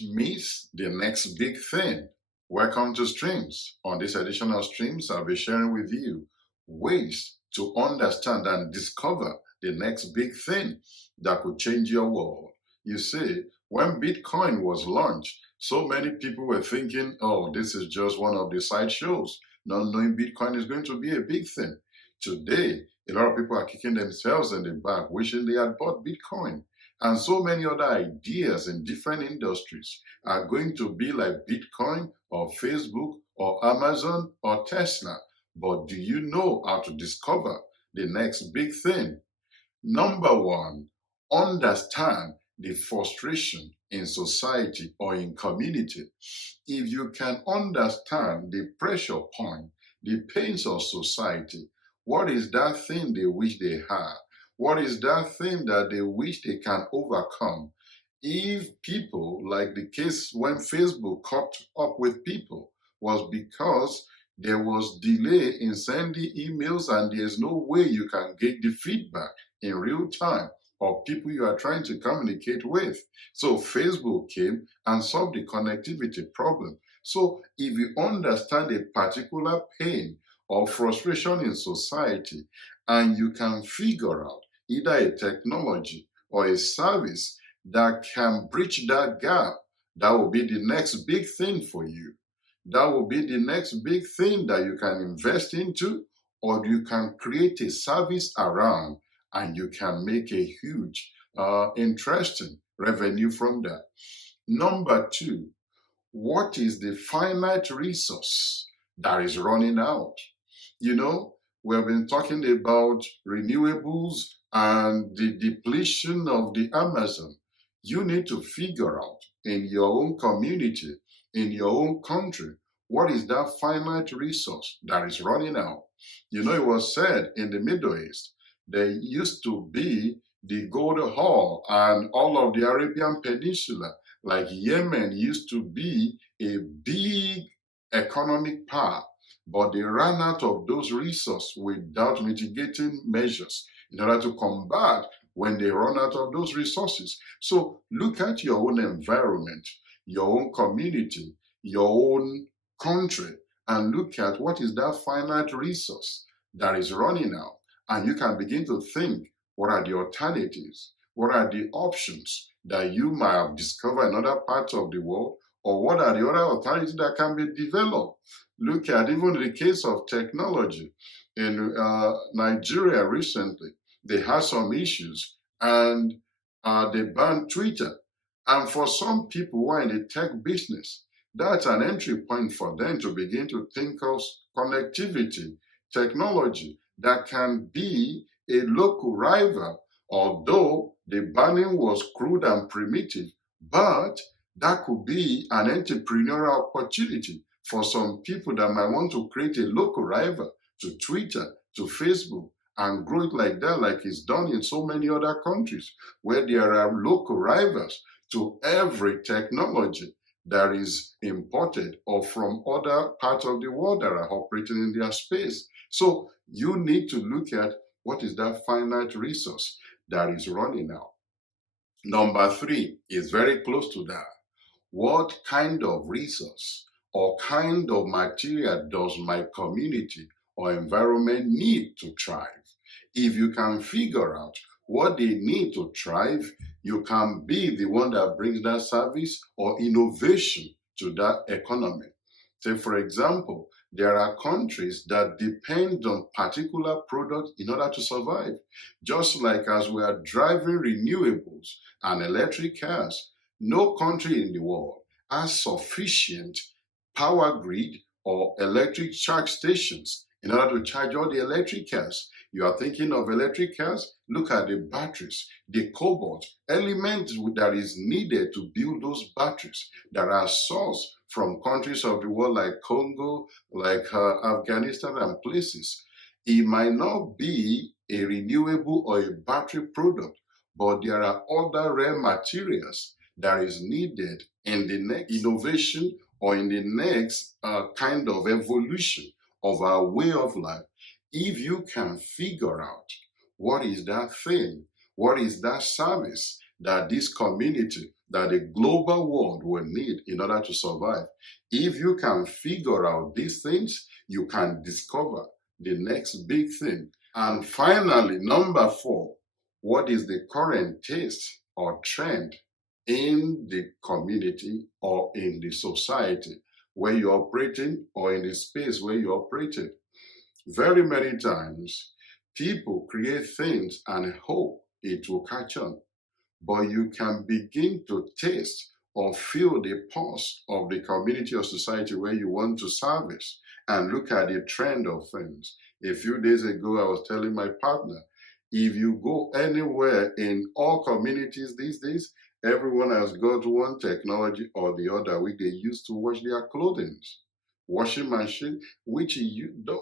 Don't miss the next big thing. Welcome to Streams. On this edition of Streams, I'll be sharing with you ways to understand and discover the next big thing that could change your world. You see, when Bitcoin was launched, so many people were thinking, oh, this is just one of the sideshows, not knowing Bitcoin is going to be a big thing. Today, a lot of people are kicking themselves in the back, wishing they had bought Bitcoin. And so many other ideas in different industries are going to be like Bitcoin or Facebook or Amazon or Tesla. But do you know how to discover the next big thing? Number one, understand the frustration in society or in community. If you can understand the pressure point, the pains of society, what is that thing they wish they had? What is that thing that they wish they can overcome? If people, like the case when Facebook caught up with people, was because there was delay in sending emails and there's no way you can get the feedback in real time of people you are trying to communicate with. So Facebook came and solved the connectivity problem. So if you understand a particular pain or frustration in society, and you can figure out either a technology or a service that can bridge that gap, that will be the next big thing for you. That will be the next big thing that you can invest into, or you can create a service around and you can make a huge, interesting revenue from that. Number two, what is the finite resource that is running out? You know, we've been talking about renewables and the depletion of the Amazon. You need to figure out in your own community, in your own country, what is that finite resource that is running out? You know, it was said in the Middle East, there used to be the gold hall and all of the Arabian Peninsula, like Yemen used to be a big economic power, but they ran out of those resources without mitigating measures in order to combat when they run out of those resources. So look at your own environment, your own community, your own country, and look at what is that finite resource that is running out. And you can begin to think, what are the alternatives? What are the options that you might have discovered in other parts of the world? Or what are the other alternatives that can be developed? Look at even the case of technology. In Nigeria recently, they had some issues and they banned Twitter. And for some people who are in the tech business, that's an entry point for them to begin to think of connectivity, technology that can be a local rival, although the banning was crude and primitive, but that could be an entrepreneurial opportunity for some people that might want to create a local rival to Twitter, to Facebook, and grow it like that, like it's done in so many other countries, where there are local rivals to every technology that is imported or from other parts of the world that are operating in their space. So you need to look at what is that finite resource that is running out. Number three is very close to that. What kind of resource or kind of material does my community or environment need to thrive? If you can figure out what they need to thrive, you can be the one that brings that service or innovation to that economy. Say, for example, there are countries that depend on particular products in order to survive. Just like as we are driving renewables and electric cars, no country in the world has sufficient power grid or electric charge stations in order to charge all the electric cars. You are thinking of electric cars? Look at the batteries, the cobalt, elements that is needed to build those batteries that are sourced from countries of the world like Congo, like Afghanistan and places. It might not be a renewable or a battery product, but there are other rare materials that is needed in the next innovation or in the next kind of evolution of our way of life. If you can figure out what is that thing, what is that service that this community, that the global world will need in order to survive. If you can figure out these things, you can discover the next big thing. And finally, number 4, what is the current taste or trend in the community or in the society where you're operating or in the space where you're operating? Very many times, people create things and hope it will catch on, but you can begin to taste or feel the pulse of the community or society where you want to service and look at the trend of things. A few days ago, I was telling my partner, if you go anywhere in all communities these days, everyone has got one technology or the other which they use to wash their clothing. Washing machine, which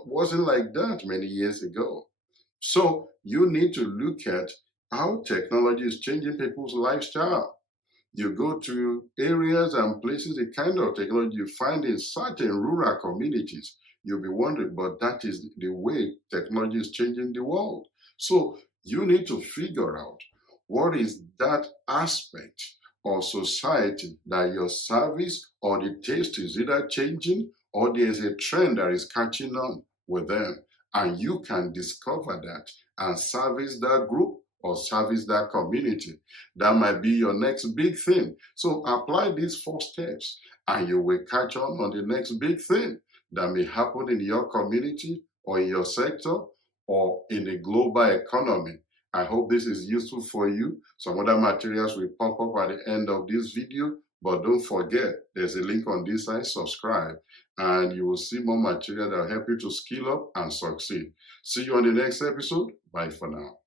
wasn't like that many years ago. So you need to look at how technology is changing people's lifestyle. You go to areas and places, the kind of technology you find in certain rural communities, you'll be wondering, but that is the way technology is changing the world. So you need to figure out what is that aspect of society that your service or the taste is either changing or there's a trend that is catching on with them. And you can discover that and service that group or service that community. That might be your next big thing. So apply these 4 steps and you will catch on the next big thing that may happen in your community or in your sector or in the global economy. I hope this is useful for you. Some other materials will pop up at the end of this video, but don't forget, there's a link on this side, subscribe, and you will see more material that will help you to skill up and succeed. See you on the next episode. Bye for now.